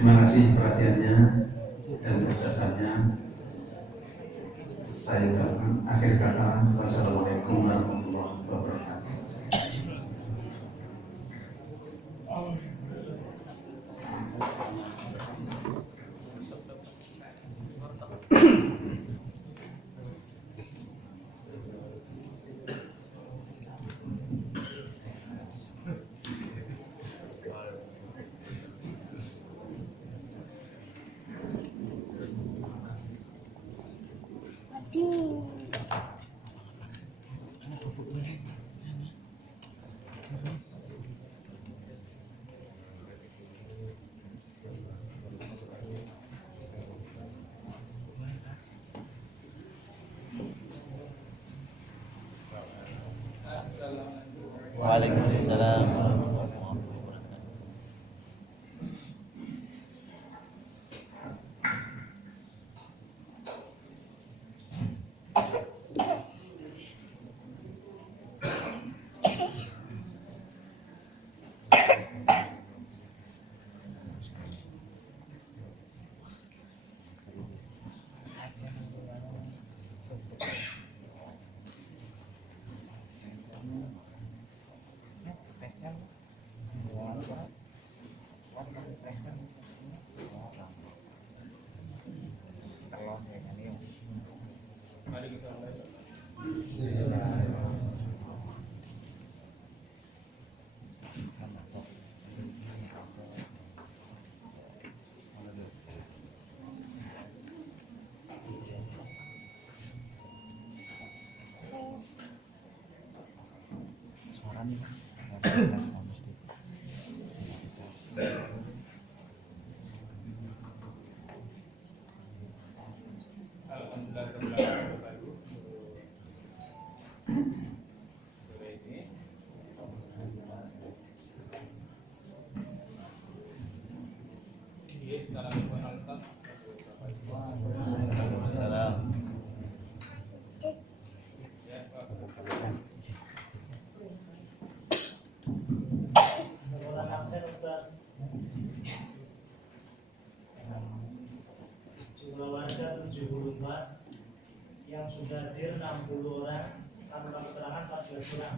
Terima kasih perhatiannya dan kerjasamanya. Saya ucapkan akhir kata, wassalamualaikum warahmatullahi wabarakatuh. Waalaikumsalam warahmatullahi wabarakatuh. Jumlah warga 74, yang sudah hadir 60 orang, tanpa keterangan 14 orang.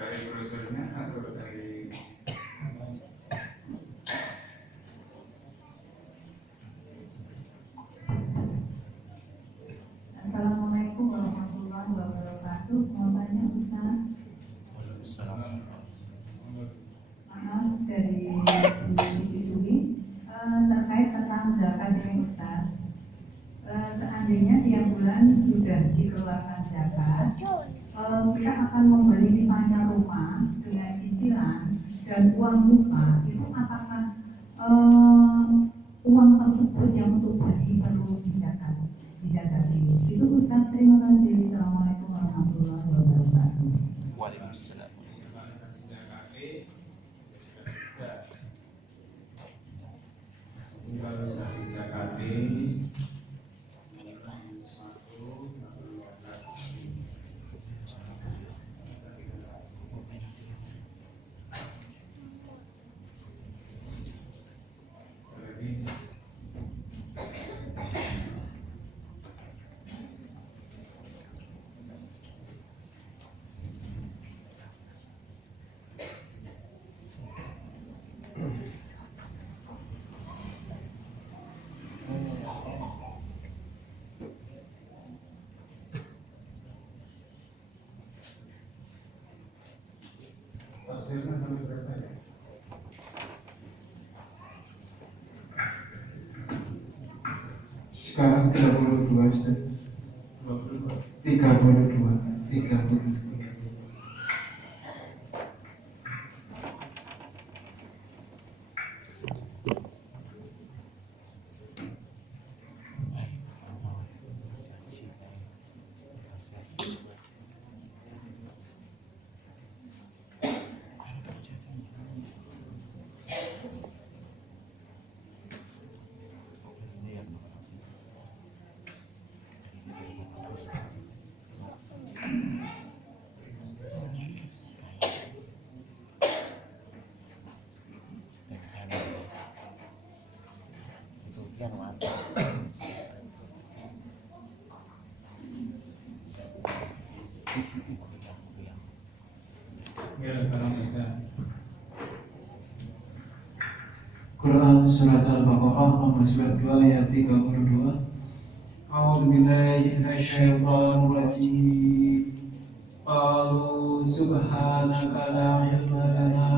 Dari brosurnya atau dari Assalamualaikum warahmatullahi wabarakatuh. Mau tanya Ustaz? Maaf dari Siti terkait tentang zakat ini Ustaz. Seandainya tiap bulan sudah dikeluarkan zakat, kita akan membeli misalnya rumah dengan cicilan dan uang muka, itu apakah uang tersebut yang untuk beli perlu dizakati? Itu Ustaz, terima kasih. Assalamualaikum warahmatullahi wabarakatuh. Waalaikumsalam. tafsirnya sampai berapa ya? Sekarang 32 Ustaz. 32. Quran Surat Al-Baqarah nomor 92 ayat 32. A'udzu billahi minasyaitonir rajim. Qalu subhanaka la ilma lana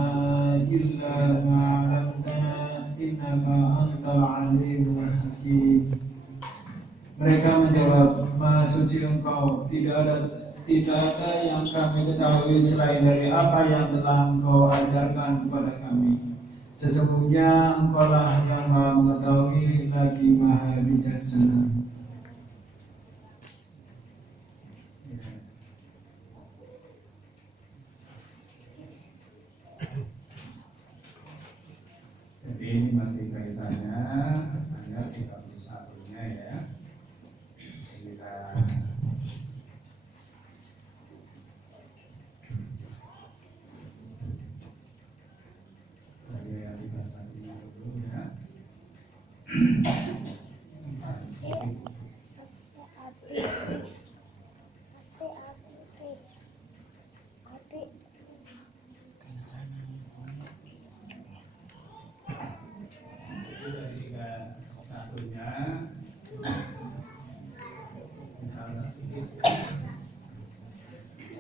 illa ma 'allamtana innaka antal alimul hakim. Mereka menjawab, Maha suci Engkau, tidak ada yang kami ketahui selain dari apa yang telah Engkau ajarkan kepada kami. Sesungguhnya Engkaulah yang Maha mengetahui lagi Maha bijaksana. Jadi ini masih kaitannya ayat 31-nya ya. Kita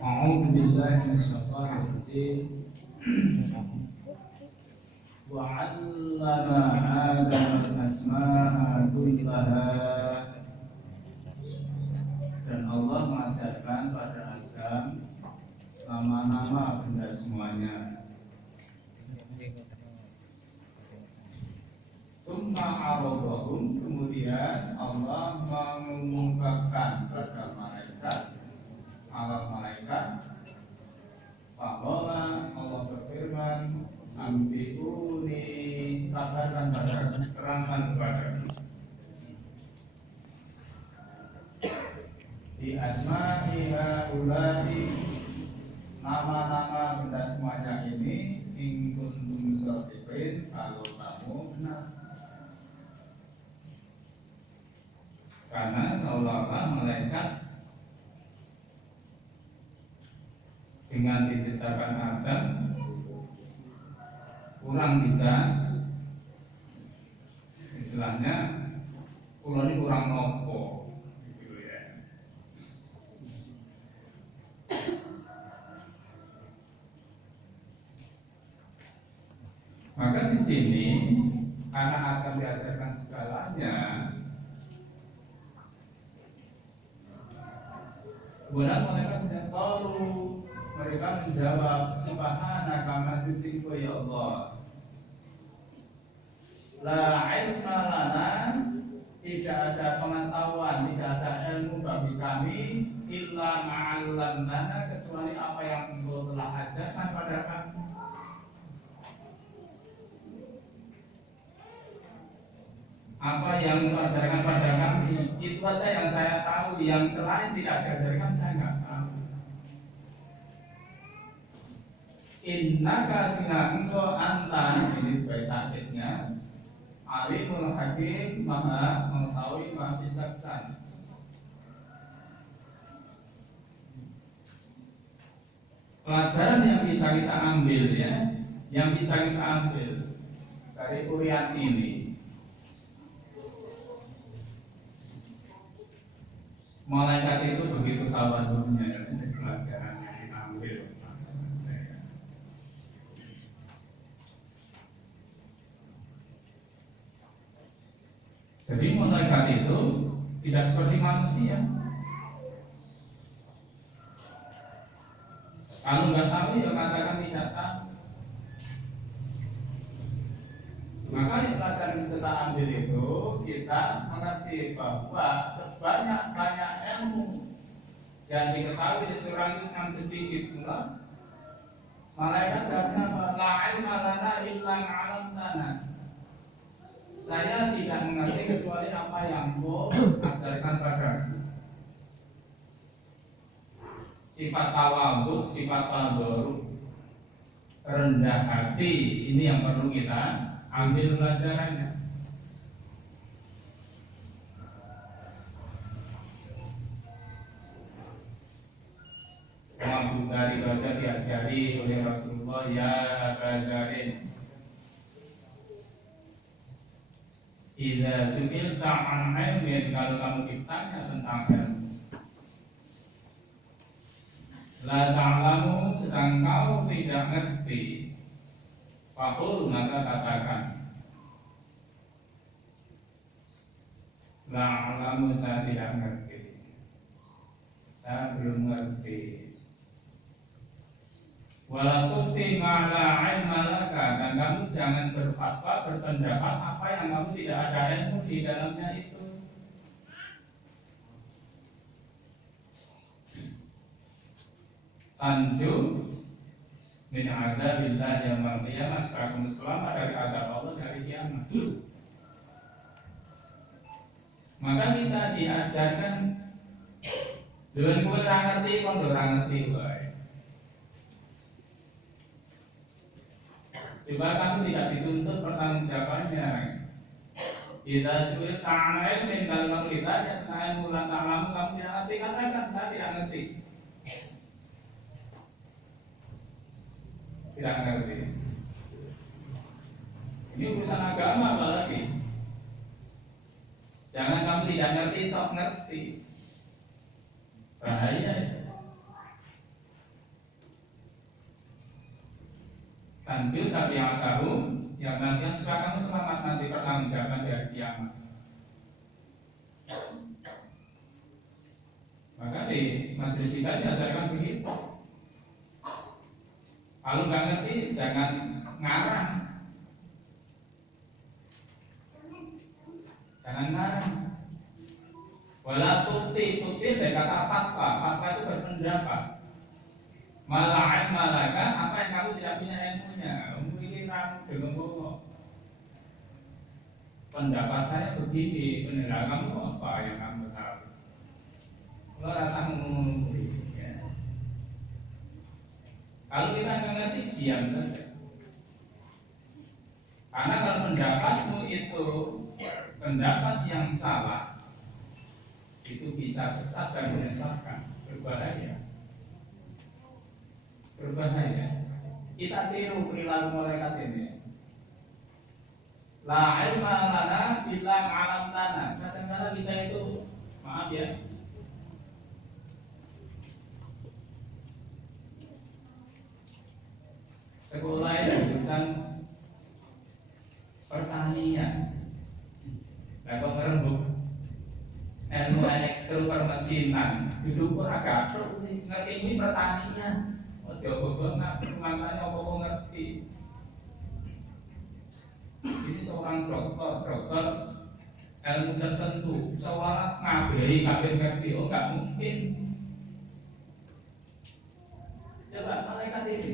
A'udzu billahi minasyaitonir rajim. Wa 'allama Adama al-asma'a kullaha. Dan Allah mengajarkan pada Adam nama-nama benda semuanya. Tsumma 'aradahum, kemudian Allah mengungkapkan kepada malaikat, Faqala, Allah berfirman, Ambiuni, kabarkan pada terangkan kepadaku di asma'iha ulai, nama-nama benda semuanya ini, in kuntum shadiqin, kalau kamu benar. Karena seolah-olah malaikat dengan diciptakan Adam kurang bisa, istilahnya ini kurang nopo gitu ya. Maka di sini karena akan diajarkan segalanya, kemudian mereka tidak tahu. Mereka menjawab, Subhanaka, Maha suci Engkau ya Allah. La ilma lana, tidak ada pengetahuan, tidak ada ilmu bagi kami, illa ma'allamtana, kecuali apa yang Engkau telah ajarkan pada kami. Apa yang Engkau ajarkan pada kami, itu saja yang saya tahu. Yang selain tidak diajarkan saya nggak tahu. Innaka sina engkau anta, ini sebagai takkidnya, alimul hakim, maha mengetahui, maha bijaksana. Pelajaran yang bisa kita ambil ya, yang bisa kita ambil dari urian ini, malaikat itu begitu tawadhunya, pelajaran yang kita ambil maksud saya. Jadi malaikat itu tidak seperti manusia. Kalau nggak tahu ya katakan tidak tahu. Maka yang pelajaran yang kita ambil itu kita mengerti bahwa sebanyak-banyak ilmu yang diketahui di seorang itu sangat sedikit pula. Malaikat jawabnya apa? La ilma lana illa ma'alamtana. Saya tidak mengerti kecuali apa yang Engkau ajarkan padaku. Sifat tawadhu, sifat tadarruk, rendah hati, ini yang perlu kita ambil pelajarannya. Abu Dhari baca diajari oleh Rasulullah, ya Badarin, idza su'ilta an ilmin, kalau kamu ditanya tentang ilmu, la ta'lamu, sedang kau tidak ngerti, faqul, maka katakan, la a'lamu, saya tidak ngerti, saya belum ngerti. Walaupun ma'la ilma laka, dan kamu jangan berfatwa, berpendapat apa yang kamu tidak ada ilmu di dalamnya itu. Tanju min adzabillah yaumil qiyamah, supaya kamu selamat dari azab Allah dari kiamat. Maka kita diajarkan dengan kowe ora ngerti, kon ora ngerti wae. Supaya kamu tidak dituntut pertanggungjawabannya. Kita sulit ta'ala ilmin, kalau kamu ditanya tentang ilmu lan ta'lamu, kamu tidak ngerti, katakan saya tidak ngerti. Tidak ngerti. Ini urusan agama apalagi. Jangan kamu tidak ngerti, sok ngerti. Bahaya itu. Tanjil tapi yang tahu, yang nanti yang suka kamu selamat nanti pertanggungjawaban dari kiamat. Maka di majelis kita diajarkan begitu. Kalau nggak ngerti jangan ngarang, jangan ngarang. Walau tuti dari kata fatwa itu berpendapat. Malah malaka, apa yang kamu tidak punya ilmunya, mungkin kamu dengan bohong. Pendapat saya begini, pendapat kamu apa yang kamu tahu? Kalau rasa ngomong ya. Kalau kita nggak ngerti, diam saja. Karena kalau pendapatmu itu pendapat yang salah, itu bisa sesat dan menyesatkan, berbahaya. Berbahaya. Kita tiru perilaku malaikat ini. La ilma lana illa ma'alamtana. Kadang-kadang kita itu, maaf ya, sekolah itu jurusan pertanian. Lah kok ngerembuk ilmu elektro permesinan, duduk kok agak ngerti ini pertanian. Ojo banget, masanya apa ngerti. Ini seorang dokter ilmu tertentu, seolah ngabari kabeh ngerti, oh nggak mungkin. Coba malaikat ini,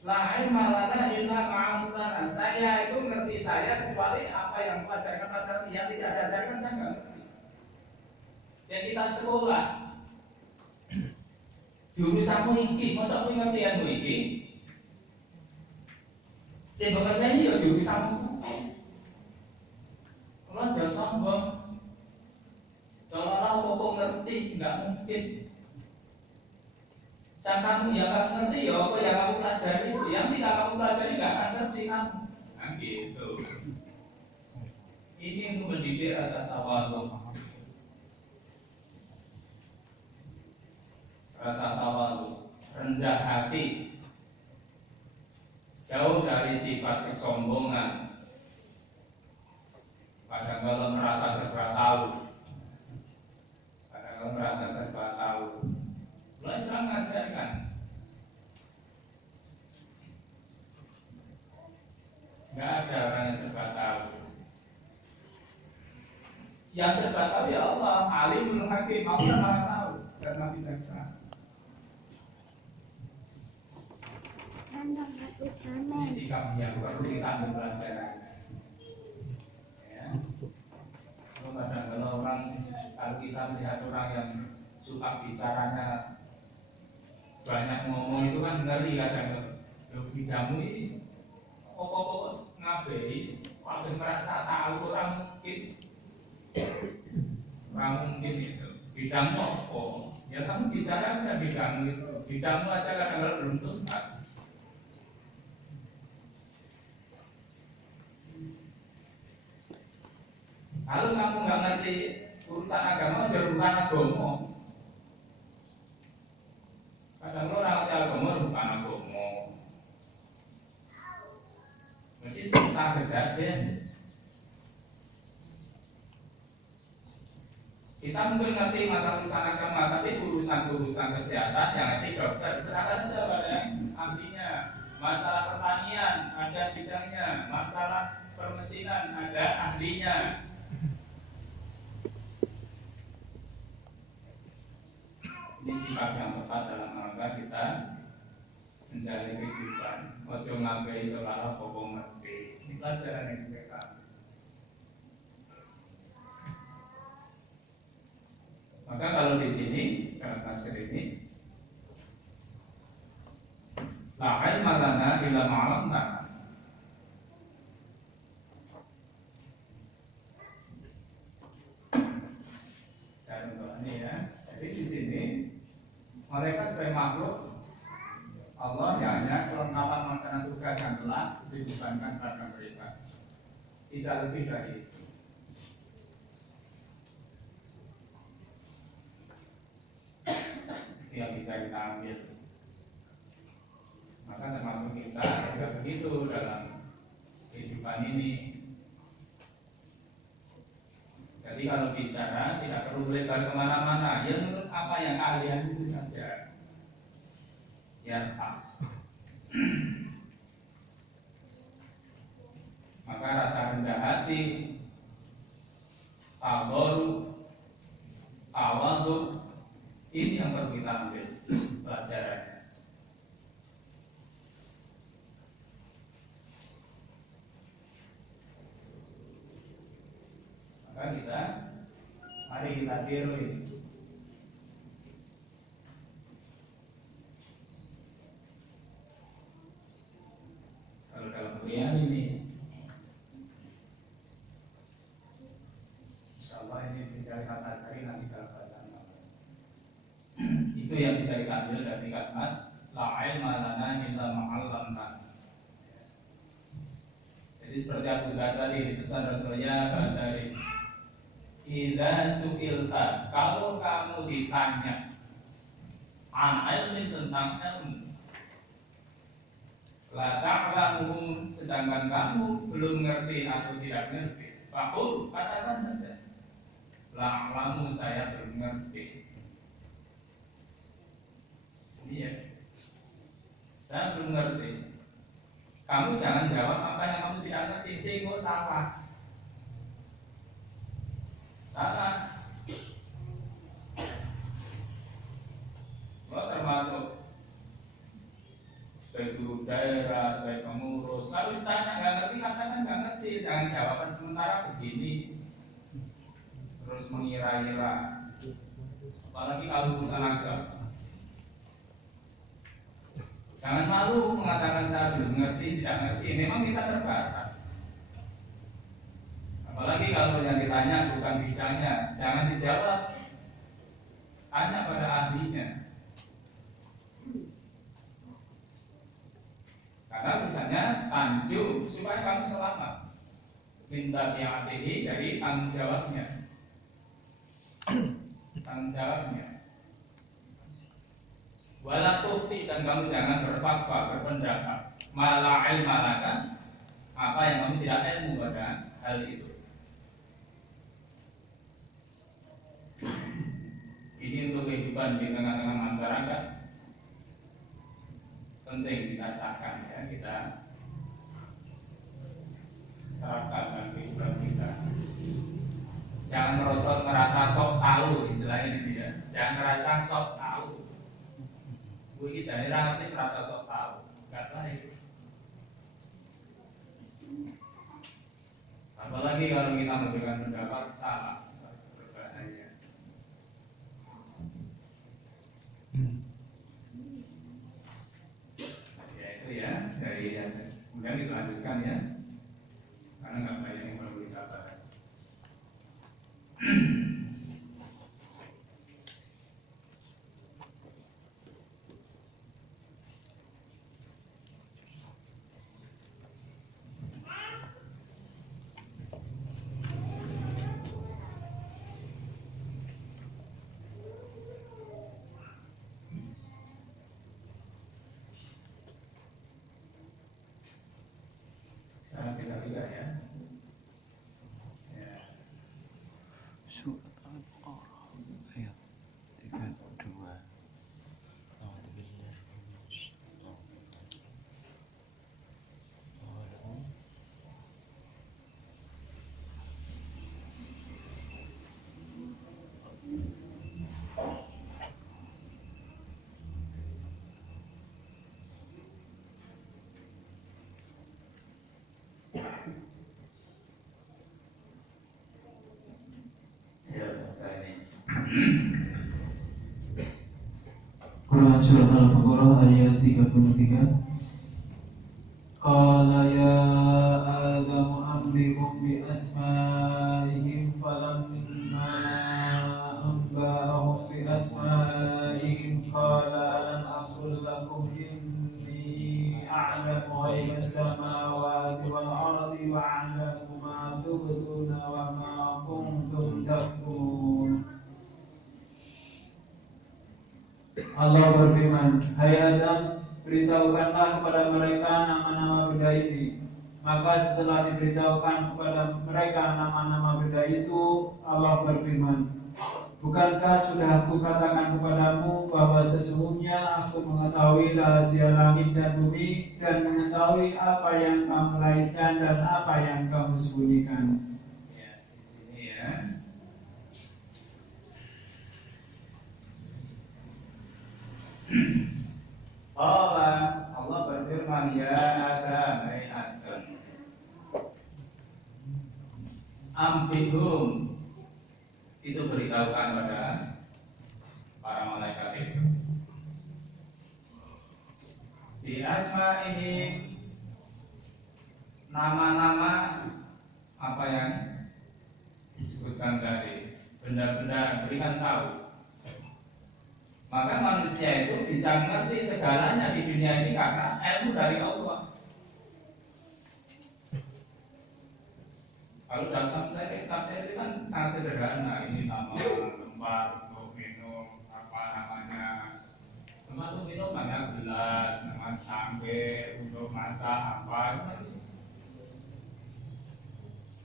la ilma lana illa ma'alamtana. Saya itu ngerti saya kecuali apa yang pelajarkan pada yang tidak diajarkan saya nggak ngerti. Dan kita sekolah jurusanmu iki, masa aku ngerti ilmu iki? Sing ngerti iki ya jurusanmu. Kalau jauh sombong, seolah-olah apa ngerti, nggak mungkin. Sang kamu yang kamu ngerti ya apa yang kamu pelajari, yang tidak kamu pelajari nggak akan ngerti kamu. Nah gitu. Ini untuk mendidik rasa tawadhu. Rasa tawadhu, rendah hati, jauh dari sifat kesombongan. Maka Kadang-kadang merasa serba tahu, kadang-kadang merasa serba tahu. Mulai Islam mengajarkan nggak ada orang yang serba tahu. Yang serba tahu ya Allah, Alimul Hakim, Allah Maha tahu dan Maha bijaksana. Ini sikap yang perlu kita ambil pelajaran. Ya. Kadang-kadang orang, kalau kita melihat orang yang suka bicaranya banyak ngomong itu kan ngeri kadang-kadang. Bidamu ini pokok-pokok ngabei, orang merasa tahu orang mungkin itu. Bidangmu apa? Ya kamu bicara aja bidangmu itu. Bidangmu aja kadang-kadang belum tuntas. Kalau kamu nggak ngerti urusan agama, aja bukan agama. Kadang orang ngerti agama bukan agama. Mesti susah kedaden. Kita mungkin ngerti masalah urusan agama, tapi urusan kesehatan yang ngerti dokter serahkan saja pada ahlinya. Masalah pertanian ada bidangnya, masalah permesinan ada ahlinya. Ini sifat yang tepat dalam rangka kita mencari kehidupan. Ojo ngabai seolah pokok ngerti. Ini pelajaran yang kita. Maka kalau di sini, dalam tafsir ini, la ilma lana illa ma'alamna. Dan untuk ini ya, jadi di sini mereka sebagai makhluk Allah yang hanya kelengkapan melaksanakan tugas yang telah dibebankan pada mereka. Tidak lebih dari itu. Itu yang bisa kita ambil. Maka termasuk kita juga begitu dalam kehidupan ini. Jadi kalau bicara tidak perlu lebar kemana-mana. Ya menurut apa yang kalian itu saja. Ya pas. Maka rasa rendah hati, tawadhu, ini yang perlu kita ambil pelajarannya. Maka mari kita tiru ini. Kalau dalam kuliah ini, insyaallah ini bicara kata dari nanti dalam bahasa itu yang bisa kita ambil dari kalimat la ilma lana illa ma'allamna. Jadi seperti Abu Dhar tadi pesan Rasulnya dari idza su'ilta, kalau kamu ditanya an ilmi tentang ilmu, la ta'lamu, sedangkan kamu belum ngerti atau tidak ngerti, faqul, katakan saja la a'lamu, saya belum ngerti. Ini ya, saya belum ngerti. Kamu jangan jawab apa yang kamu tidak ngerti. Tengok salah. Lo termasuk sebagai guru daerah, sebagai pengurus. Kalau ditanya nggak ngerti, katakan nggak ngerti. Jangan jawaban sementara begini, terus mengira-ngira. Apalagi kalau urusan agama. Jangan malu mengatakan saya belum ngerti, tidak ngerti. Memang kita terbatas. Apalagi kalau yang ditanya bukan bidangnya, jangan dijawab. Tanya pada ahlinya. Karena tujuannya tanju supaya kamu selamat. Minta bi'atihi dari tanggung jawabnya. Tanggung jawabnya. Wala tufti, dan kamu jangan berfatwa, berpendapat mala ilma laka, apa yang kamu tidak ilmu pada hal itu. Ini untuk kehidupan di tengah-tengah masyarakat penting dirasakan ya, kita terapkan dalam kehidupan kita. Jangan ngerasa sok tahu istilahnya gitu ya. Jangan ngerasa sok tahu. Gue ini jadi nanti merasa sok tahu, nggak baik. Apalagi kalau kita memberikan pendapat salah, berbahaya. Ya itu ya dari yang kemudian kita lanjutkan ya, karena nggak banyak yang perlu kita bahas. Sekarang kita tiga ya. Ya. Surat Al-Baqarah ayat 32. A'udzubillahi Ya, saya ini. Quran Surat Al-Baqarah ayat 33. Qala ya Adam ambihum bi asma'ihim falamma anba'ahum bi asma'ihim qala alam aqul lakum inni a'lamu ghaibas samawati wal ardi wa a'lamu ma tubduna wa ma kuntum taktumun. Allah berfirman, hai Adam, beritahukanlah kepada mereka nama-nama benda ini. Maka setelah diberitahukan kepada mereka nama-nama benda itu, Allah berfirman, bukankah sudah aku katakan kepadamu bahwa sesungguhnya aku mengetahui rahasia langit dan bumi dan mengetahui apa yang kamu laitkan dan apa yang kamu sembunyikan. Ya, di sini ya. Allah berfirman, ya Adam, hai Adam, ambihum, itu beritahukan pada para malaikat itu. Di asma ini nama-nama apa yang disebutkan tadi, benda-benda berikan tahu. Maka manusia itu bisa mengerti segalanya di dunia ini karena ilmu dari Allah. Kalau dalam kitab saya itu kan sangat sederhana. Ini nama tempat untuk minum, apa namanya, tempat untuk minum banyak gelas, nama cangkir untuk masak apa.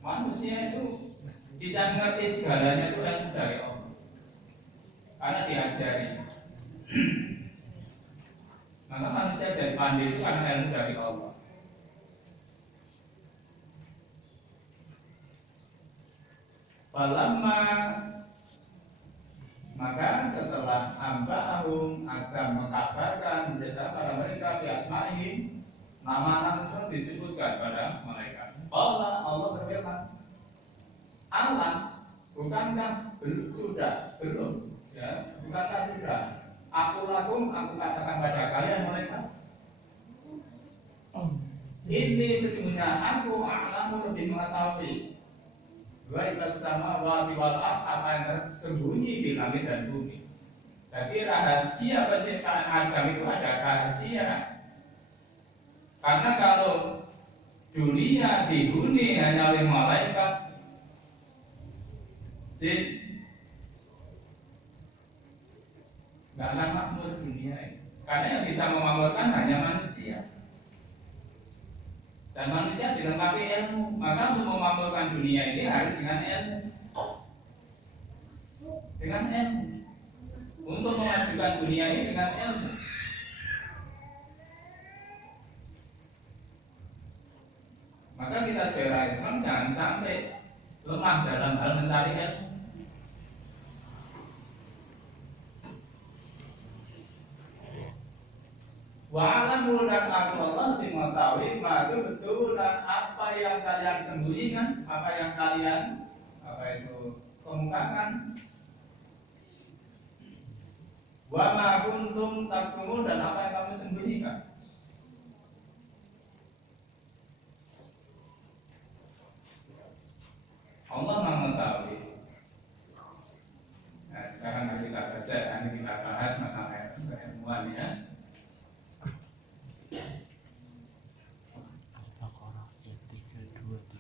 Manusia itu bisa mengerti segalanya itu ilmu dari Allah karena diajari. Maka manusia jadi pandai itu karena ilmu dari Allah. Falamma, maka setelah amba'ahum akan mengkabarkan berita pada mereka bi asma'ihim, nama-nama tersebut disebutkan pada mereka. Allah berfirman, alam, bukankah belum ya, bukankah sudah aku katakan pada kalian mereka, ini sesungguhnya aku a'lamu, lebih mengetahui ghaibas samawati wal ardh, apa yang tersembunyi di langit dan bumi. Jadi rahasia penciptaan Adam itu ada rahasia. Karena kalau dunia dihuni hanya oleh malaikat, jin, nggak akan makmur dunia ini. Karena yang bisa memakmurkan hanya manusia. Dan manusia dilengkapi ilmu. Maka untuk memakmurkan dunia ini harus dengan ilmu. Dengan ilmu. untuk memajukan dunia ini dengan ilmu. Maka kita sebagai orang Islam jangan sampai lemah dalam hal mencari ilmu. Wa'alamu dan Allah mengetahui maka betul dan apa yang kalian sembunyikan, apa yang kalian kemukakan. Wa ma kuntum taktumun dan apa yang kamu sembunyikan. Allah mengetahui. Nah, sekarang kita baca, nanti kita bahas masalah ilmuwan ya. Al-Baqarah ayat 3233.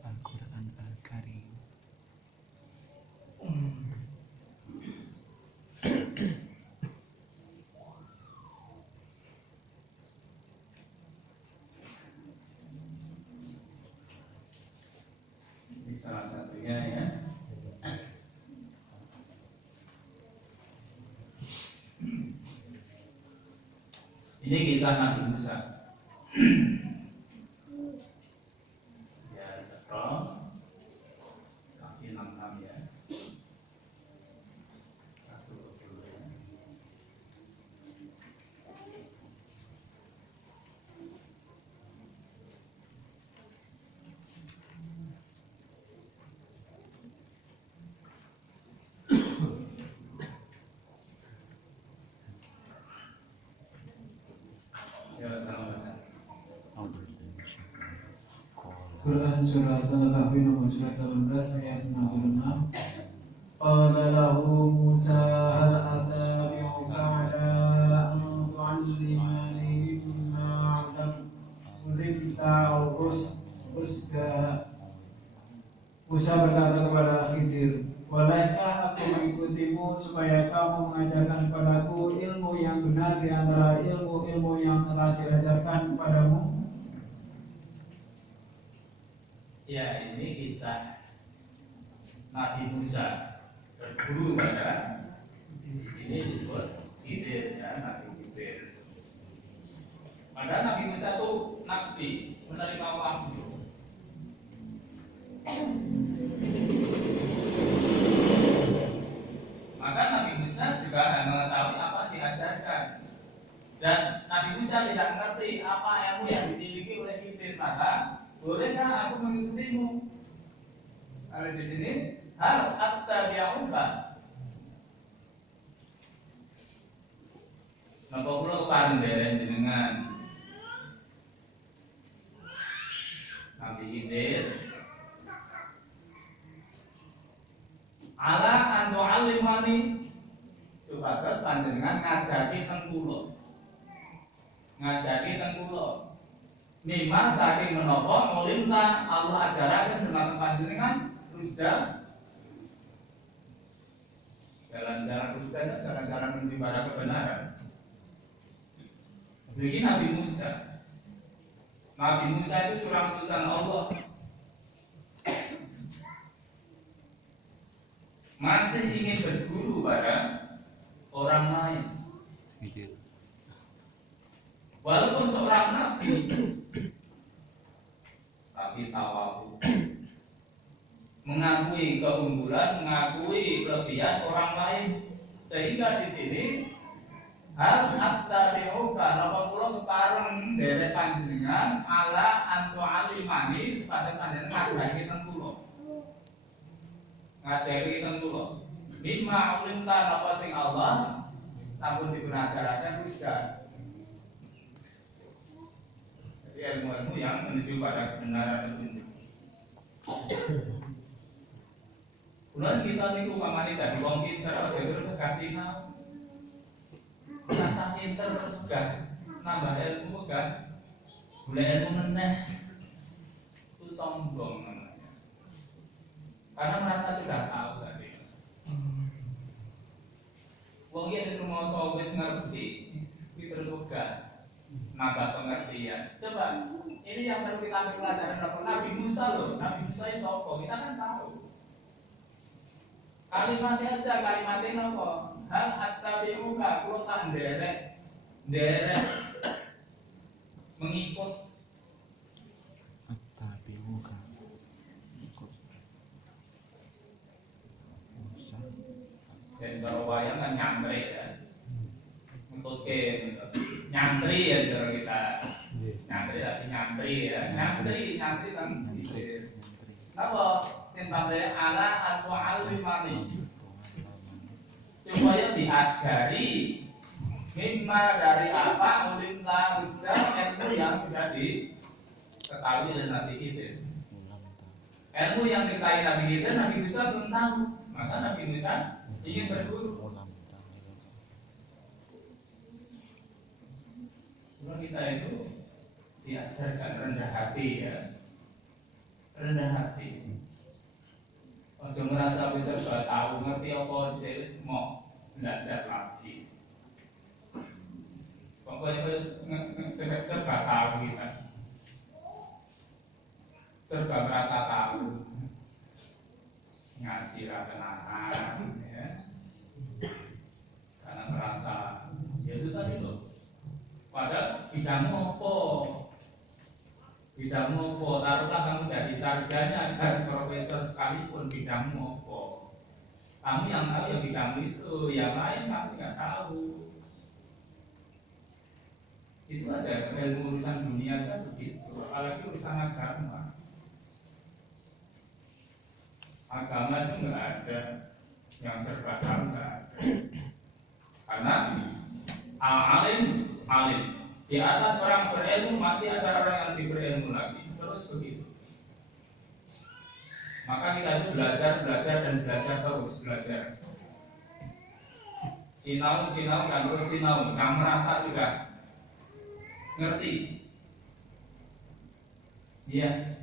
Al-Quran Al-Karim. Ini salah satunya ya. Ini kisah Nabi Musa. Ya, Sekro kaki 66 ya. Satu dulu ya. Ya, tolong baca. Quran surat Al-Kahfi nomor surat 18 ayat 66. Qala lahu Musa hal atabi'uka ala an tu'allimani mimma 'allamta rusda. Musa berkata kepada Khidir, bolehkah aku mengikutimu supaya kamu mengajarkan kepadaku ilmu yang benar di antara ilmu-ilmu yang telah diajarkan kepadamu? Ya, ini kisah Nabi Musa berguru pada di sini disebut Khidir ya, Nabi Khidir. Padahal Nabi Musa itu nabi menerima wahyu. Maka Nabi Musa juga mengetahui apa diajarkan. Dan Nabi Musa tidak mengerti apa ilmu yang dimiliki oleh Khidir. Maka bolehkah aku mengikutimu? Ada di sini hal attabi'uka. Napa kula kepareng dereng jenengan Nabi Khidir ala an tu'allimani supados panjenengan ngajari teng kula. Ngajari teng kula. Mimma saking menapa mulimna Allah ajaraken dumateng panjenengan rusda. Jalan-jalan rusda itu jalan-jalan menuju pada kebenaran. Begini Nabi Musa. Nabi Musa itu seorang utusan Allah. Masih ingin berguru pada orang lain. Walaupun seorang nabi, tapi tawabu, mengakui keunggulan, mengakui kelebihan orang lain, sehingga di sini hal attabi'uka napa kula kepareng derek panjenengan ala antu alimani sepadan panjenengan ngajari teng kula. Ngajari teng kula. Mimma ulimta napa sing Allah sampun dipunajaraken rusda. Jadi ilmu-ilmu yang menuju pada kebenaran petunjuk. Bulan kita niku pamane dadi wong pinter aja terus kasihna. Rasa pinter terus juga nambah ilmu kan. Golek ilmu meneh. Itu sombong namanya. Karena merasa sudah tahu tadi. Wong iki wis rumoso wis ngerti, iki terus uga nambah pengertian. Coba ini yang perlu kita ambil pelajaran dari Nabi Musa loh. Nabi Musa itu sapa? Kita kan tahu. Kalimatnya aja, kalimatnya apa? Hal attabi'uka, kulo tak nderek mengikut. Attabi'uka ikut Musa. Dan kalau wayang kan nyantri ya, ngikutin, nyantri ya cara kita, nyantri tapi nyantri ya, nyantri kan. Apa? Tentang ala atau alimani supaya diajari mimma dari apa ulinta rusda ilmu yang sudah diketahui oleh Nabi kita. Ilmu yang diketahui Nabi kita, Nabi Musa belum tahu, maka Nabi Musa ingin berguru. Kalau kita itu diajarkan rendah hati ya, rendah hati. Ojo merasa bisa sudah tahu ngerti apa tidak harus mau belajar lagi. Pokoknya harus serba tahu kita, serba merasa tahu. Ngaji tenanan ya, karena merasa ya itu tadi loh. Padahal bidangmu apa? Bidangmu apa? Taruhlah kamu jadi sarjana dan profesor sekalipun, bidangmu apa? Kamu yang tahu ya bidangmu itu, yang lain kamu nggak tahu. Itu aja ilmu urusan dunia saja begitu, apalagi urusan agama. Agama itu nggak ada yang serba tahu, nggak ada. Karena alim di atas orang berilmu masih ada orang yang lebih berilmu lagi, terus begitu. Maka kita itu belajar terus belajar. Sinau dan terus sinau, jangan merasa sudah ngerti. Iya.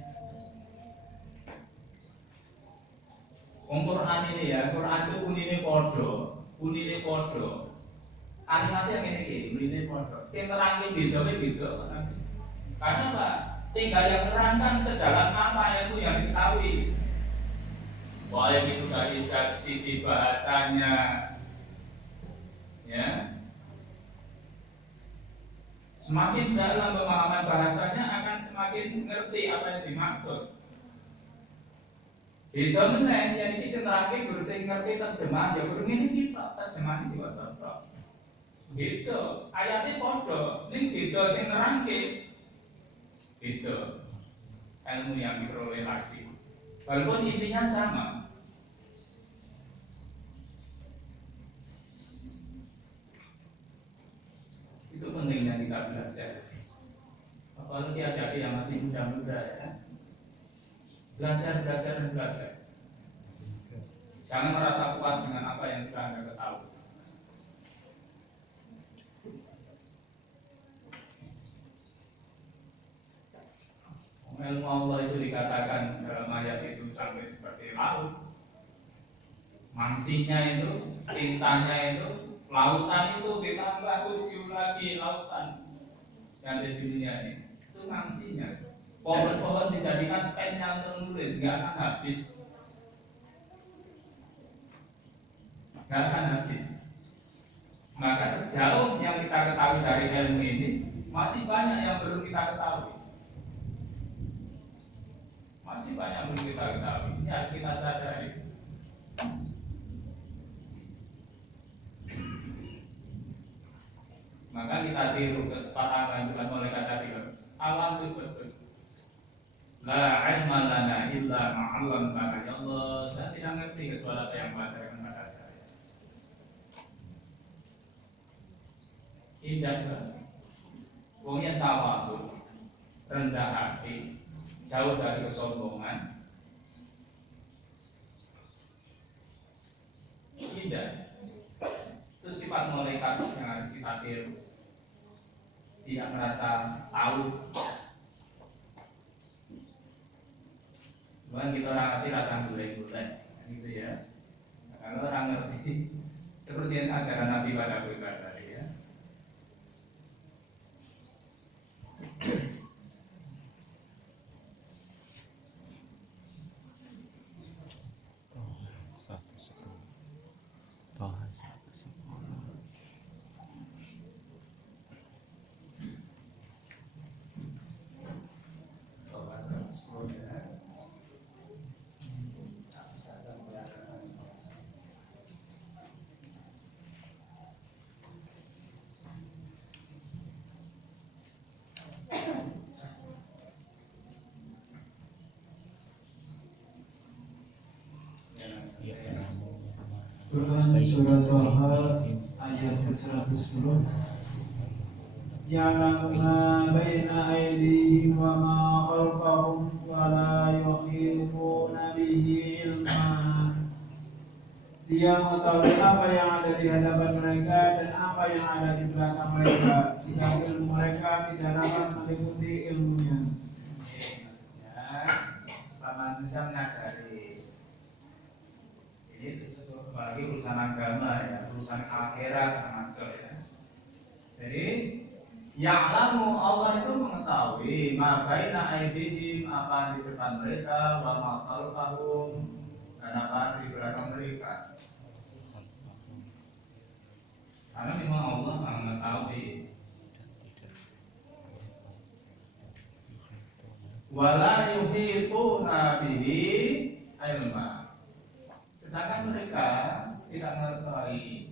Quran ini ya, Quran itu unine podo. Kalimatnya gini, unine podo. Sing terangin beda. Karena apa? Tinggal yang menerangkan sedalam apa itu yang diketahui. Baik itu dari sisi bahasanya, ya. Semakin dalam pemahaman bahasanya akan semakin ngerti apa yang dimaksud. Itu meneh yang ini terakhir guru sing ngerti terjemahan ya guru ini kita terjemahan di WhatsApp. Gitu. Ayatnya podo, ning beda sing nerangke. Gitu. Ilmu yang diperoleh lagi. Walaupun intinya sama. Itu pentingnya kita belajar. Apalagi adik-adik yang masih muda-muda ya. Belajar. Jangan merasa puas dengan apa yang sudah Anda ketahui. Ilmu Allah itu dikatakan dalam ayat itu sampai seperti laut. Mangsinya itu, tintanya itu, lautan itu ditambah 7 lagi lautan yang di dunia ini. Itu mangsinya. Pohon-pohon dijadikan pen yang menulis, nggak akan habis. Maka sejauh yang kita ketahui dari ilmu ini, masih banyak yang belum kita ketahui. Ini harus kita sadari. Maka kita tiru kepala yang dilakukan oleh kata tiru. Alam itu betul. La ilma lana illa ma'allamtana. Ya Allah, saya tidak ngerti kecuali apa yang mengajarkan kepada saya. Indah banget. Pokoknya tawadhu, rendah hati, jauh dari kesombongan. Indah. Itu sifat malaikat yang harus kita tiru. Tidak merasa tahu. Bukan kita orang ngerti rasa gulai-gulai, gitu ya. Nah, kalau orang ngerti Seperti yang ajaran Nabi pada Abubakar tadi ya. Quran Surat Taha ayat ke-110. Ya'lamuna baina aydihim wa ma khalfahum wa la yuhituna bihi ilma. Dia mengetahui apa yang ada di hadapan mereka dan apa yang ada di belakang mereka, sehingga ilmu mereka tidak dapat meliputi ilmunya. Maksudnya supaya manusia menyadari ini bagi urusan agama ya, urusan akhirat termasuk ya. Jadi ya'lamu, Allah itu mengetahui ma baina aydihim, apa di depan mereka, wa ma khalfahum, dan apa di belakang mereka. Karena memang Allah mengetahui. Wala yuhituna bihi ilma. Sedangkan mereka tidak mengetahui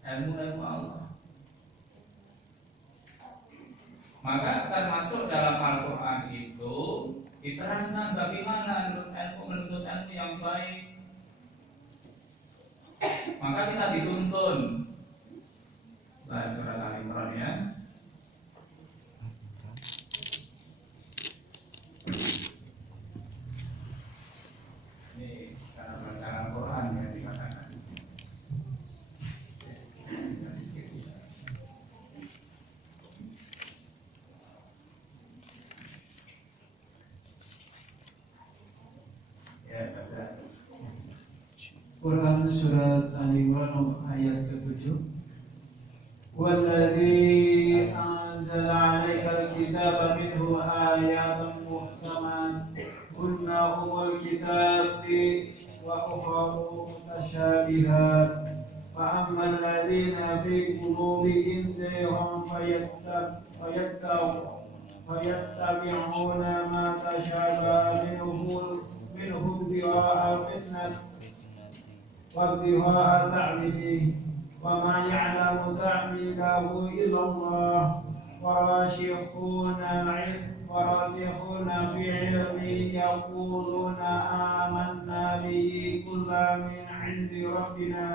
ilmu Allah. Maka termasuk dalam Al-Quran itu diterangkan bagaimana ilmu menuntut ilmu yang baik. Maka kita dituntun. Bahas surat Al-Imran ya. Ini cara bacaan Al-Quran yang dikatakan di sini. Ya, baca. Quran Surat Al-Imran ayat ke-7. Walladzi anzala 'alaikal kitaba minhu ayatun muhkamat hunna ummul kitabi wa ukharu mutasyabihat fa ammal ladzina fi qulubihim zayghun fayattabi'una ma tashabaha minhu ibtigha'a fitnah وابتغاء تعبيره وما يعلم تعبيره إلا الله وراسخون في علمه يقولون آمنا به كل من عند ربنا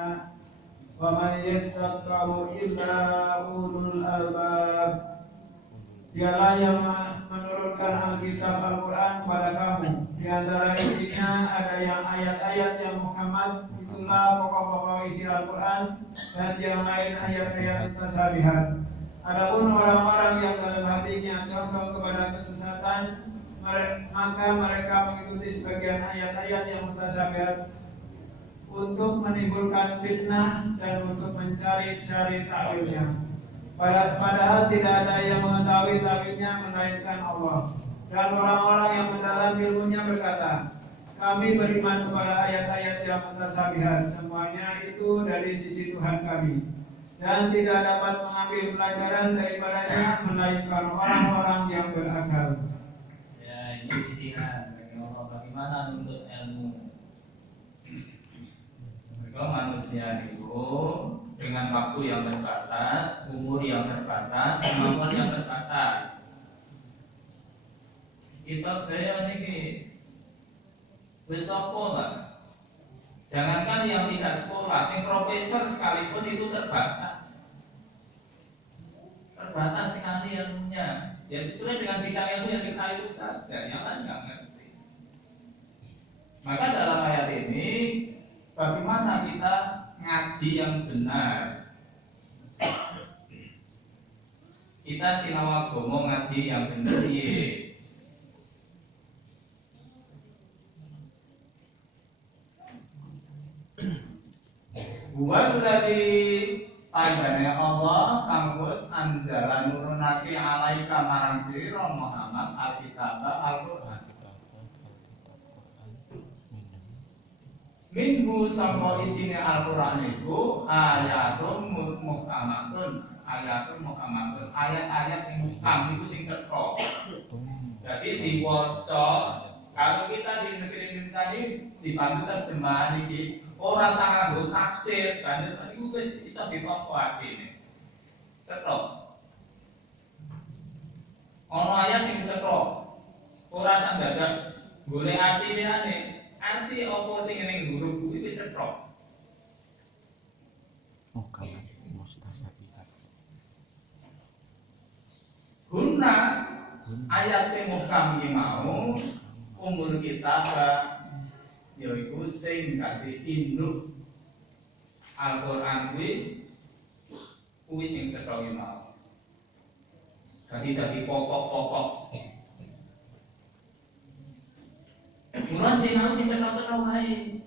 ومن يذكر إلا أولو الألباب. Dialah yang menurunkan Alkitab Al-Quran kepada kamu. Di antara isinya ada yang ayat-ayat yang Muhammad, itulah pokok-pokok isi Al-Quran, dan yang lain ayat-ayat mutasabihat. Adapun orang-orang yang dalam hatinya condong kepada kesesatan, maka mereka mengikuti sebagian ayat-ayat yang mutasabihat untuk menimbulkan fitnah dan untuk mencari-cari takwilnya. Padahal tidak ada yang mengetahui takwilnya melainkan Allah. Dan orang-orang yang mendalam ilmunya berkata, kami beriman kepada ayat-ayat yang mutasabihat, semuanya itu dari sisi Tuhan kami, dan tidak dapat mengambil pelajaran daripadanya melainkan orang-orang yang berakal. Ya, ini ijtihad bagi Allah bagaimana menuntut ilmu. Mereka manusia itu dengan waktu yang terbatas, umur yang terbatas, kemampuan yang terbatas. Kita sedaya niki wis sekolah. Jangankan yang tidak sekolah, sing profesor sekalipun itu terbatas. Terbatas sekali ilmunya. Ya sesuai dengan bidang ilmu yang kita itu saja, yang lain nggak ngerti. Maka dalam ayat ini, bagaimana kita ngaji yang benar? Kita sinau agama ngaji yang benar ye. Wa anzala nurunake alaika marang sira Muhammad alkitab Al-Qur'an. Minhu sangka isine Al-Qur'an iku ayatun muhkamatun, ayat-ayat sing muhkam iku sing cetha. Jadi diwaca, kalau kita di negeri Indonesia ini dibantu terjemahan iki ora sangat nggo tafsir, kan iku wis iso ditokoake iki. Cetha. Ono ayat sing cetha. Ora sandadak golek artine ane. Arti apa sing ning huruf iki cetha. Oh, kawan mustasabihat. Guna ayat sing muhkam iki mau umur kita yaiku sing dadi induk Al-Qur'an kuwi sing cetha iki mau. Dadi pokok-pokok. Mulane sing cetha-cetha wae.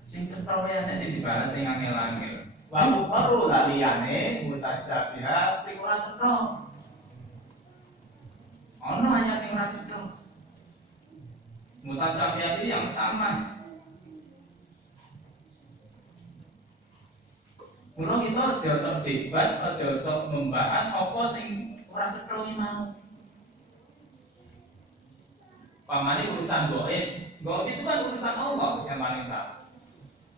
Sing cetha wae nek sing dibahas sing angel-angel. Wa baru liyane mutasyabihat sing ora cetha. Ono ayat sing ora cetha. Mutasyabihat itu yang sama. Mula kita aja sok debat, aja sok membahas apa sing ora cetha iki mau. Pamane urusan gaib itu kan urusan Allah yang paling tahu.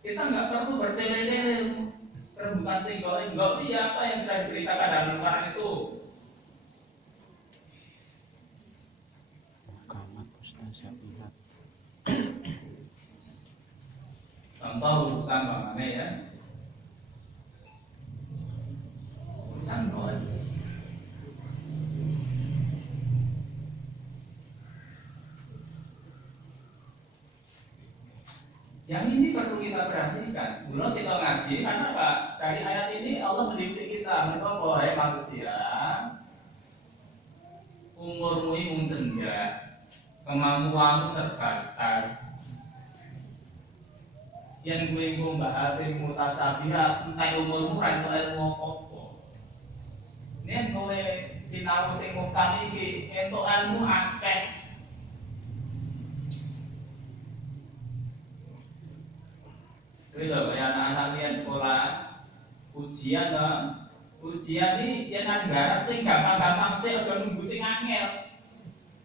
Kita nggak perlu bertele-tele rebutan sing gaib apa yang sudah diberitakan dalam Al-Qur'an itu. Muhkamat mustasabihat. Contoh urusan pamane ya. Urusan gaib. Yang ini perlu kita perhatikan. Dulu kita ngaji, karena apa? Dari ayat ini Allah mendidik kita, bahwa wahai manusia, umurmu mung cendak, kemampuanmu terbatas. Yang gue membahas mutasyabihat, entah umurmu ra ilmu apa. Nek kowe sinau sing muhkam iki, entukanmu akeh. Itu kayak anak-anak lihat sekolah ujian lah, ujian ini yang anggaran sing gampang-gampang sih, aja nunggu sing angel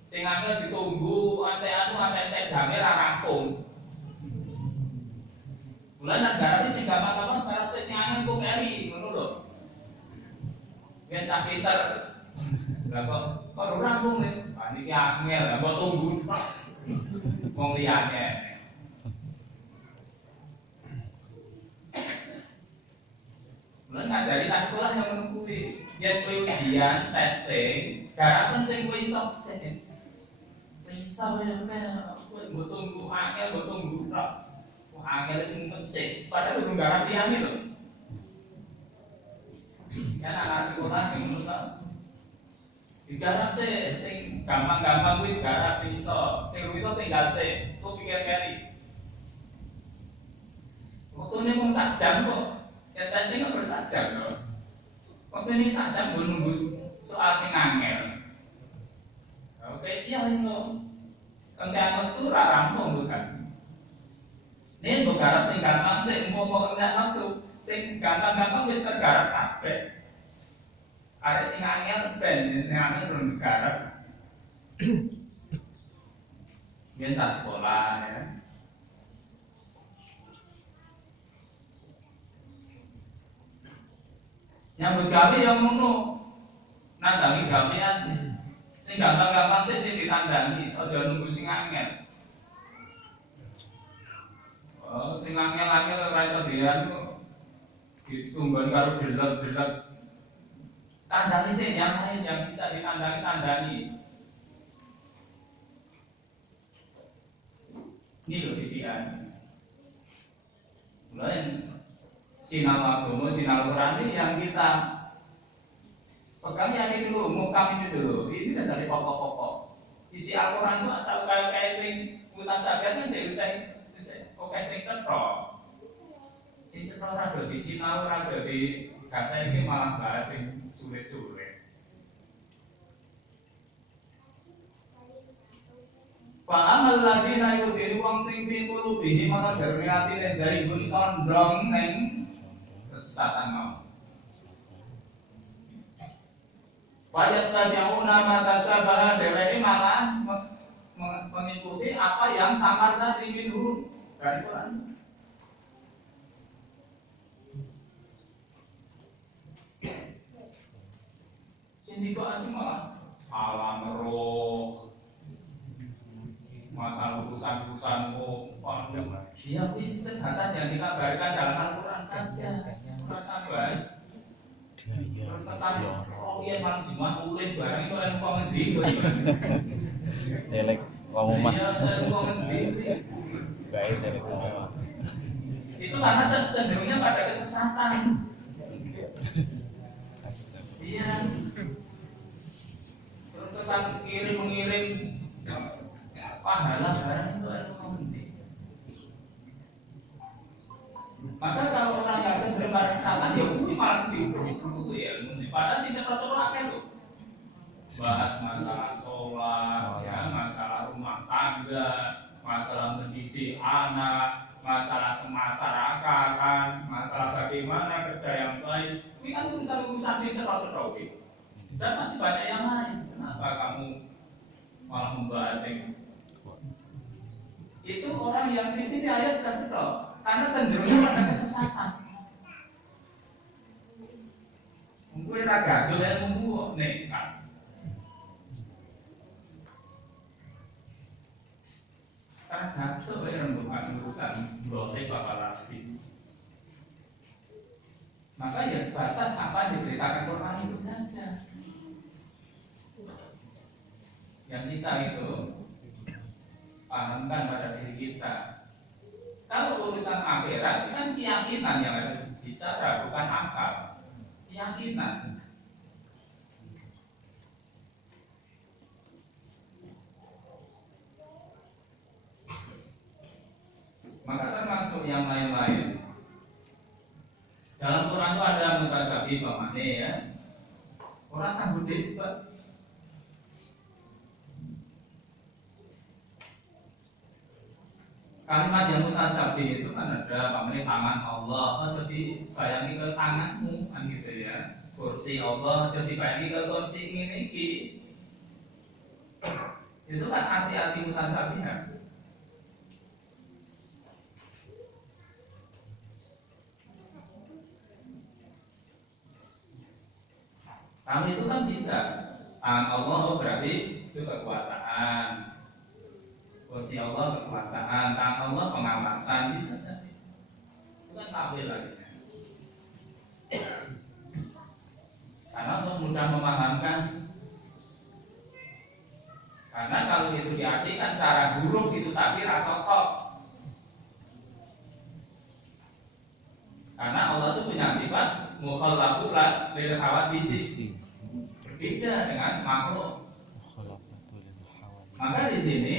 ditunggu ante jamnya rampung. Bulan anggaran ini sing gampang-gampang barat sing angel kok keri, ngono lho. Biar cah pinter, lah kok rampung nih, niki angel, lah kok tunggu pak, wong liyane. Mulai ngajari tas sekolah yang menunggu yang ujian, testing, garapan sing kowe iso sing iso ya kowe mbok tunggu angel, mbok tunggu tok. Wah angel sing sik, padahal urung garap liyane lho. Kan anak sekolah yang menurut digarap sing gampang-gampang kuwi garap sing iso tinggal sik, kok pikir keri. Waktune mung sak jam kok. Ya testing kok bersajam loh. Waktu ini sajam gue nunggu soal sing angel. Oke, iya itu. Kentean itu rampung gue kasih. Ini gue garap sing gampang sing mau kentean itu sing gampang wis tergarap kabeh. Ada sing angel ben angel belum garap. Biasa sekolah ya. Yang begawe yang ngono nandangi gawean sing gampang-gampang sing ditandangi aja nunggu sing angel. Oh, sing angel ora iso dian kok ditunggon karo delok-delok. Tandangi sing yang lain yang bisa ditandangi. Ini lho didikan. Mulai sinau agama, sinau Quran ini yang kita pegang yang ini dulu, muhkam ini dulu. Ini kan dari pokok-pokok. Isi Al-Quran itu asal kayak sing mutasyabihat kan jadi bisa sing cetha. Sing cetha ora do disinau ora do di kata iki malah bahas sing sulit-sulit. Fa'amal ladina yudhiru wong sing fi qulubihim ana jarune atine zaigun condong ning kesesatan mau. Wajat tabi'una ma tasyabaha dheweke malah mengikuti apa yang samar tadi minhu dari Quran. Sini kok asing malah alam roh masalah urusan-urusanmu dia itu sebatas yang dikabarkan dalam Al-Quran saja merasa bahas terus tentang rohiyah malam Jumat ulin barang itu yang kau ngendi Delek ngomong iya kau ngendi baik dari semua. itu karena cenderungnya pada kesesatan. Iya. Terus tentang mengirim pahala barang itu ada penting. Maka kalau orang yang cenderung pada kesesatan ya ini malah dihukum itu ya. Padahal sih cepat-cepat akan tuh bahas masalah sholat, ya, masalah rumah tangga, masalah mendidik anak, masalah kemasyarakatan, masalah bagaimana kerja yang baik. Ini kan urusan-urusan sih cepat-cepat. Dan masih banyak yang lain. Kenapa kamu malah membahas yang itu orang yang di sini ayat tidak sedot karena cenderungnya pada kesesatan. Mungkin raga dulu yang membuat nekat. Karena itu bukan urusan boleh bapak lagi. Maka ya sebatas apa yang diberitakan Quran itu saja. Yang kita itu pahamkan pada diri kita. Kalau urusan akhirat itu kan keyakinan yang harus bicara, bukan akal. Keyakinan. Maka termasuk yang lain-lain. Dalam Quran itu ada mutasyabi pamane ya. Orang sambut debat. Kalimat yang mutasyabi itu kan ada pamane tangan Allah, jadi bayangi ke tanganmu kan gitu ya. Kursi Allah, jadi bayangi ke kursi ini iki. Itu kan arti-arti mutasyabihat. Kamu itu kan bisa. Allah berarti itu kekuasaan. Kursi Allah kekuasaan, tangan Allah pengawasan, bisa jadi. Itu kan takwil lagi. Karena untuk mudah memahamkan. Karena kalau itu diartikan secara buruk itu tapi cocok. Karena Allah itu punya sifat mukhallaful lil hawadits. Berbeda dengan makhluk. Maka di sini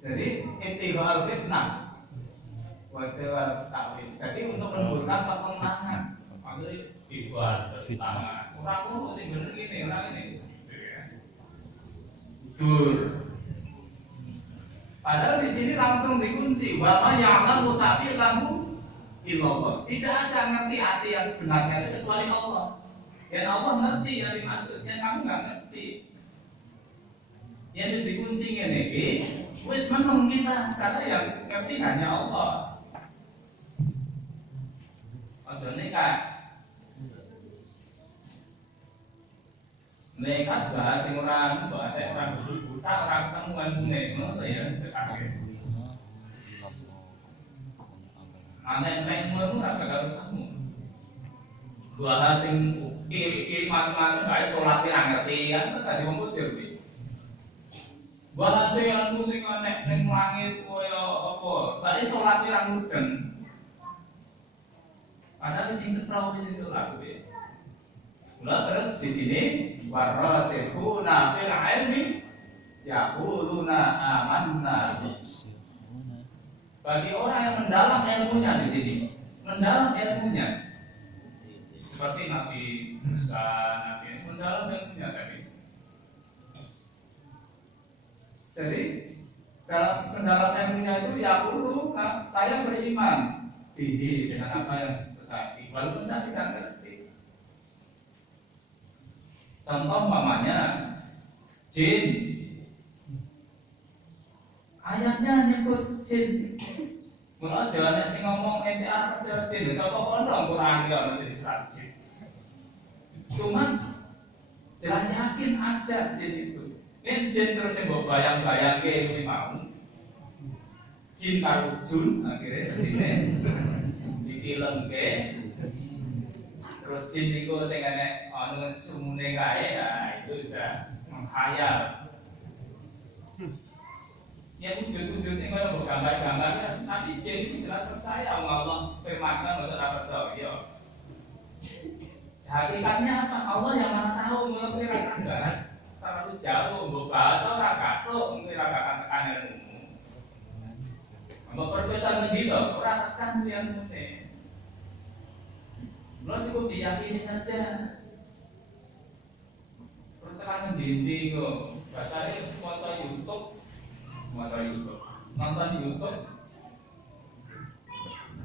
jadi ittiba'ul fitnah wa ta'wil. Jadi untuk menimbulkan pertentangan. Maksudnya dibuat pertentangan. Orang kulo sing bener gini, orang ini. Dur. Padahal di sini langsung dikunci wa ma ya'lamu ta'wilahu illallah. Tidak ada ngerti arti yang sebenarnya itu kecuali Allah. Dan Allah ngerti yang dimaksudnya, kamu nggak ngerti. Yang harus dikunci ini, wis menung kita karena yang ngerti hanya Allah. Ojo nekat. Nekat bahas sing ora orang buta orang ketemuan bune ngono ya cekake. Aneh ngono ora bakal ketemu. Bahas sing kiri macam-macam bae salat ora ngerti kan tadi wong bujur iki. Bahas yang sing nek ning langit kaya apa? Tadi salat ora mudeng. Padahal sing setro sing salat kuwi. Mula terus di sini warasikhuna fil ilmi yaquluna amanna bi. Bagi orang yang mendalam ilmunya di sini, mendalam ilmunya, seperti Nabi Musa, Nabi mendalam ilmunya tadi. Jadi dalam mendalam ilmunya itu ya perlu saya beriman dengan apa yang disebut walaupun saya tidak ngerti. Contoh mamanya jin, ayatnya nyebut jin. Mula jawane sing ngomong ente arep percaya jin, sapa kono Quran ya ono jelas jin. Cuman jelas yakin ada jin itu. Ini jin terus yang mbok bayang-bayangke kuwi mau. Jin karo jun akhirnya ini di film ke terus jin niku sing enek ana sumune kae ya itu sudah menghayal. Ya wujud-wujud sing kaya mbok gambar-gambar tapi jin itu jelas percaya Allah firmankan untuk ora percaya. Hakikatnya apa? Allah yang mana tahu ngerti rasa bahas terlalu jauh mbok bahasa ora kathok mungkin ora bakal tekan ilmu. Mbok profesor ngendi to ora tekan ilmune. Lo cukup diyakini saja. Terus tekan dinding kok. Bahasane maca YouTube nonton YouTube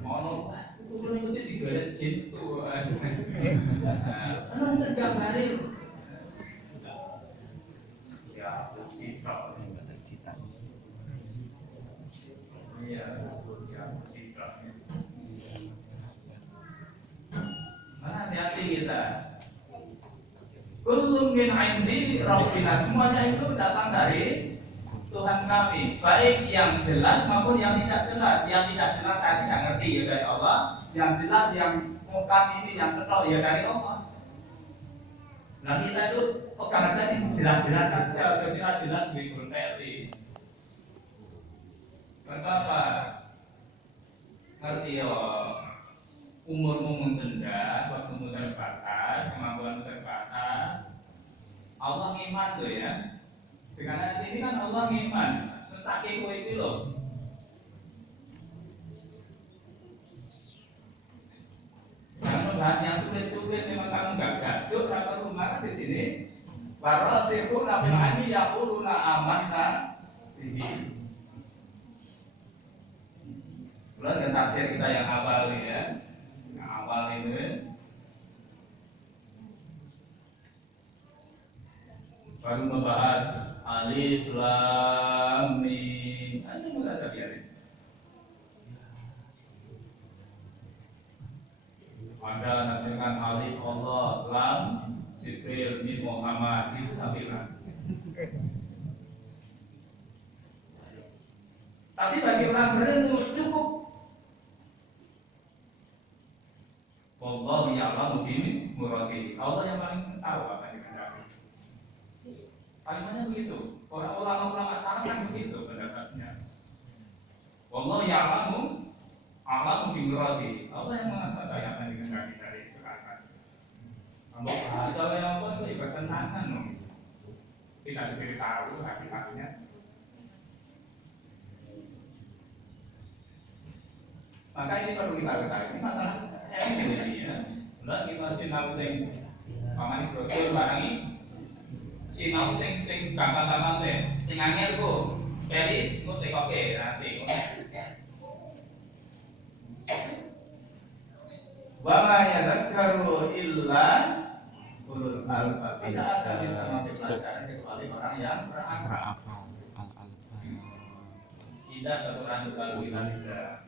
mau itu itu sih digeret jin tuh untuk gambarin ya citra iya ya citra mana hati-hati kita kullu min indi rabbina semuanya itu datang dari Tuhan kami, baik yang jelas maupun yang tidak jelas. Yang tidak jelas saya tidak ngerti ya dari Allah. Yang jelas yang kami ini yang cetok ya dari Allah. Nah kita itu pegang aja sih jelas-jelas saja, jelas di berteli. Kenapa? Ngerti ya? Umurmu mencendak, waktumu terbatas, kemampuanmu terbatas. Allah iman tuh ya. Dengan ayat ini kan Allah ngiman mesake kowe iki lho. Jangan membahas yang sulit-sulit memang kamu enggak gaduh apa rumah di sini. Warasikhun fil ilmi yaquluna amanna bihi. Lalu dengan tafsir kita yang awal ya. Yang awal ini baru membahas alif lam mim. Ini mudah saya biarin. Ada nantikan alif Allah, lam Jibril, mim Muhammad itu tampilan. Tapi bagi orang berilmu cukup. Wallahu ya'lamu bi muradihi. Allah yang paling tahu apa yang dikehendaki. Kalimatnya begitu. Orang ulama-ulama salaf kan begitu pendapatnya. Wallahu ya'lamu bi muradihi. Allah yang mengetahui apa yang dikehendaki dari sekarang. Kalau bahasa yang apa itu bertentangan loh. Tidak diberitahu hakikatnya. Maka ini perlu kita ketahui. Ini masalah ini ya. Lah kita sinau sing pamane brosur barangi sinau sing gampang-gampang sing angel ku peri ku tekoke nanti. Wa ma yadhakkaru illa ulul albab. Tidak ada bisa mengambil pelajaran kecuali orang yang berakal. Tidak ada orang yang bisa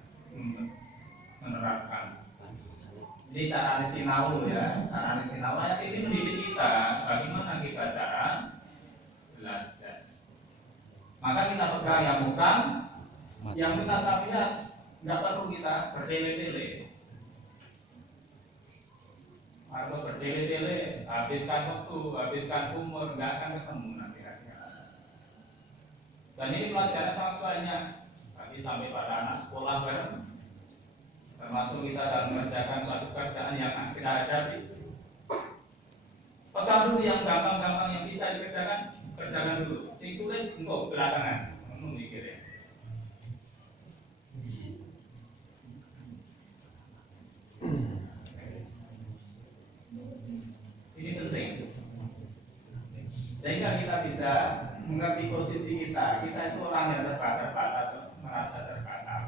menerapkan. Jadi cara sinau ya, cara sinau ayat ini mendidik kita bagaimana kita cara belajar. Maka kita pegang yang bukan, yang kita sabihat, nggak perlu kita bertele-tele. Atau bertele-tele, habiskan waktu, habiskan umur, nggak akan ketemu nanti akhirnya. Dan ini pelajaran sangat banyak. Tadi sampai pada anak sekolah bareng. Termasuk kita dalam mengerjakan suatu pekerjaan yang kita hadapi. Pegang dulu yang gampang-gampang yang bisa dikerjakan, kerjakan dulu. Sing sulit engkau belakangan, mikir ya. Sehingga kita bisa mengerti posisi kita. Kita itu orang yang terbatas, merasa terbatas.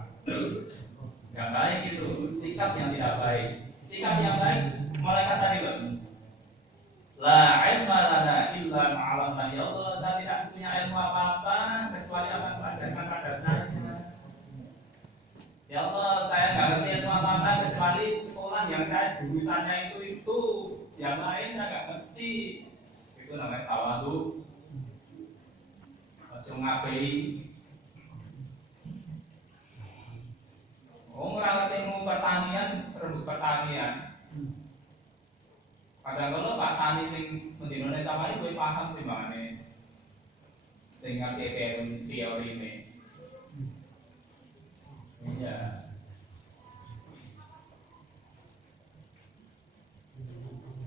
Yang baik itu sikap yang tidak baik. Sikap yang baik, malaikat tadi loh. La ilma lana illa ma'alamna. Ya Allah, saya tidak punya ilmu apa-apa kecuali apa yang ajarkan pada saya. Ya Allah, saya nggak ngerti ilmu apa-apa kecuali sekolah yang saya jurusannya itu. Yang lainnya nggak ngerti. Itu namanya tawadhu. Ojo ngabei. Orang ngerti ilmu pertanian, rebut pertanian. Kadang-kadang Pak Tani sing di Indonesia ini gue paham di mana sing ngerti teori ini. Iya.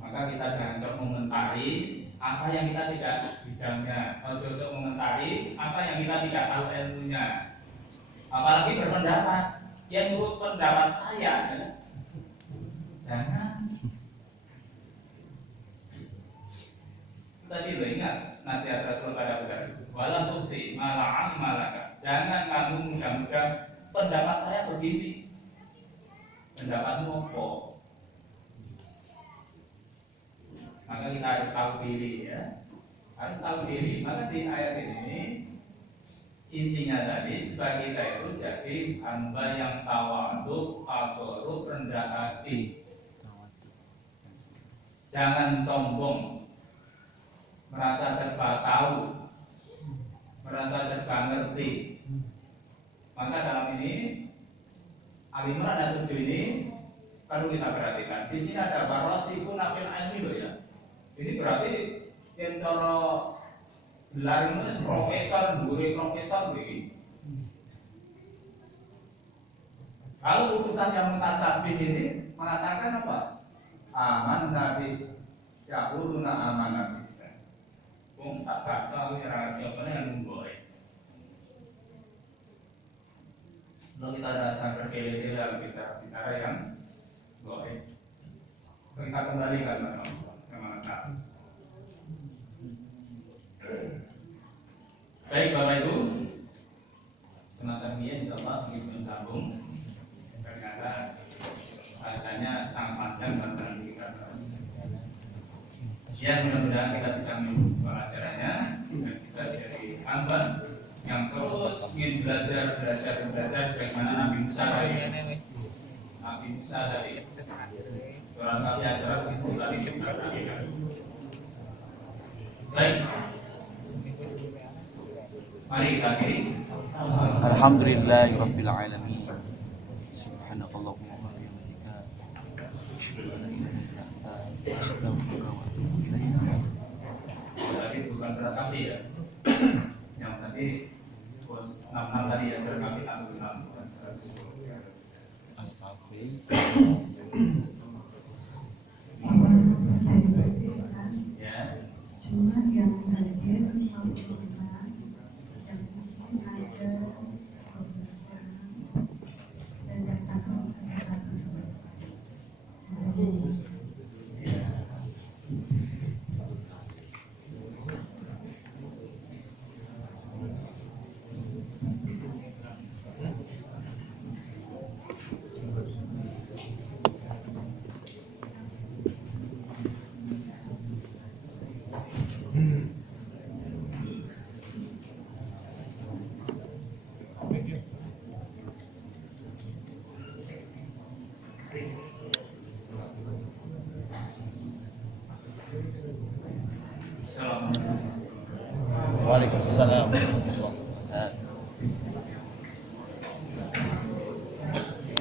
Maka kita jangan sok mengomentari apa yang kita tidak bidangnya. Ojo sok mengomentari apa yang kita tidak tahu ilmunya. Apalagi berpendapat yang menurut pendapat saya, ya. Jangan. Tadi lo ingat nasihat Rasul pada budak. Wala tuti mala'am malaka. Jangan kamu mudah-mudah pendapat saya begini. Pendapatmu apa? Maka kita harus tahu diri, ya. Harus tahu diri. Maka di ayat ini intinya tadi supaya kita itu jadi hamba yang tawadhu, tadarruk, rendah hati. Jangan sombong. Merasa serba tahu, merasa serba ngerti. Maka dalam ini Al-Imran ayat 7 ini perlu kita perhatikan. Di sini ada warasikhun fil ilmi loh ya. Ini berarti yang cara gelar itu profesor, guru profesor begini. Kalau urusan yang mutasabih ini mengatakan apa? Aman nabi, yaquluna aman nabi. Wong tak bahasa yang yang boleh. Kalau kita dasar berkele-kele dalam bicara yang boleh. Kita kembalikan memang. Baik Bapak Ibu, semacam ini insyaallah kita sambung. Ternyata bahasanya sangat panjang dan nanti kita bahas. Ya mudah-mudahan kita bisa mengikuti pelajarannya dan kita jadi hamba yang terus ingin belajar bagaimana Nabi Musa tadi. Nabi Musa tadi. Surat Al-Baqarah 110 tadi kita perhatikan. Baik. Mari kita akhiri. Alhamdulillahirabbil alamin. Subhanakallahumma wa bihamdika asyhadu an la ilaha illa anta astaghfiruka wa atubu ilaik. Tadi bukan surat Kahfi ya. Yang tadi bos 6 tadi ya surat Kahfi 66 bukan 110. Al-Kahfi. Awalnya sudah dibersihkan, Ya. cuma yang hadir Alhamdulillah, yang muslim ada 12 orang dan yang satu ada 1. Assalamualaikum. Waalaikumsalam.